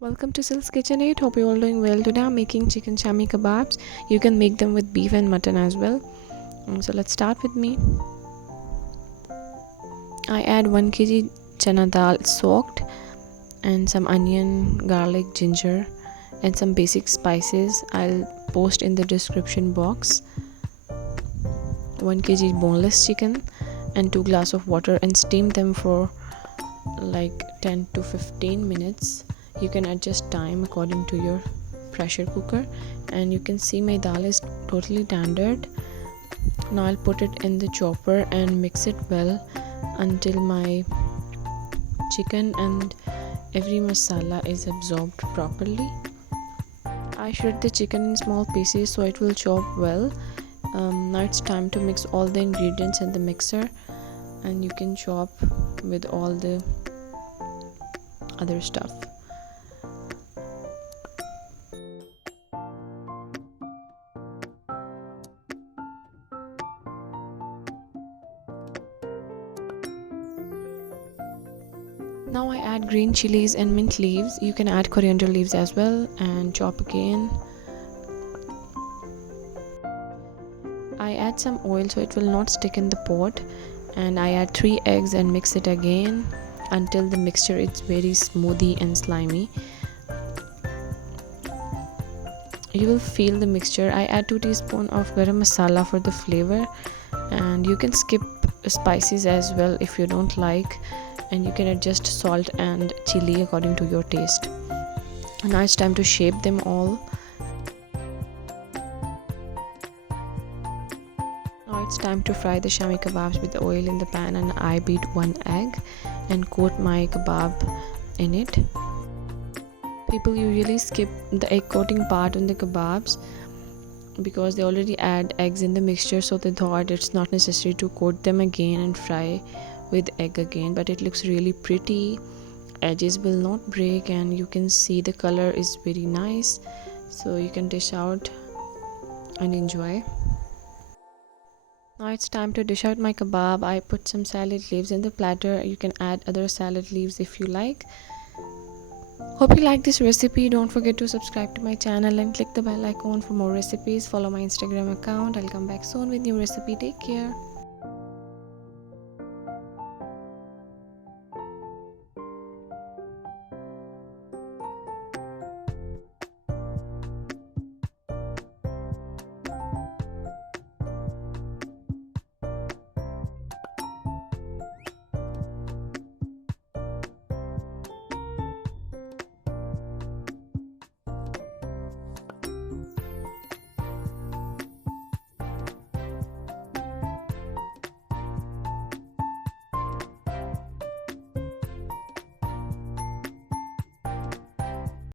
Welcome to Sills Kitchenette. Hope you're all doing well. Today I'm making chicken shami kebabs. You can make them with beef and mutton as well. So let's start with me. I add 1 kg channa dal soaked and some onion, garlic, ginger and some basic spices. I'll post in the description box. 1 kg boneless chicken and 2 glass of water and steam them for like 10 to 15 minutes. You can adjust time according to your pressure cooker, and you can see my dal is totally tendered. Now I'll put it in the chopper and mix it well until my chicken and every masala is absorbed properly. I shred the chicken in small pieces so it will chop well. Now it's time to mix all the ingredients in the mixer, and you can chop with all the other stuff. Now I add green chillies and mint leaves. You can add coriander leaves as well and chop again. I add some oil so it will not stick in the pot, and I add 3 eggs and mix it again until the mixture is very smoothie and slimy. You will feel the mixture. I add 2 teaspoons of garam masala for the flavor, and you can skip spices as well if you don't like, and you can adjust salt and chilli according to your taste. Now it's time to shape them all. Now it's time to fry the shami kebabs with oil in the pan, and I beat 1 egg and coat my kebab in it. People usually skip the egg coating part on the kebabs because they already add eggs in the mixture, so they thought it's not necessary to coat them again and fry with egg again, but it looks really pretty. Edges will not break, and you can see the color is very nice, so you can dish out and enjoy. Now it's time to dish out my kebab. I put some salad leaves in the platter. You can add other salad leaves if you like. Hope you like this recipe. Don't forget to subscribe to my channel and click the bell icon for more recipes. Follow my Instagram account. I'll come back soon with new recipe. Take care.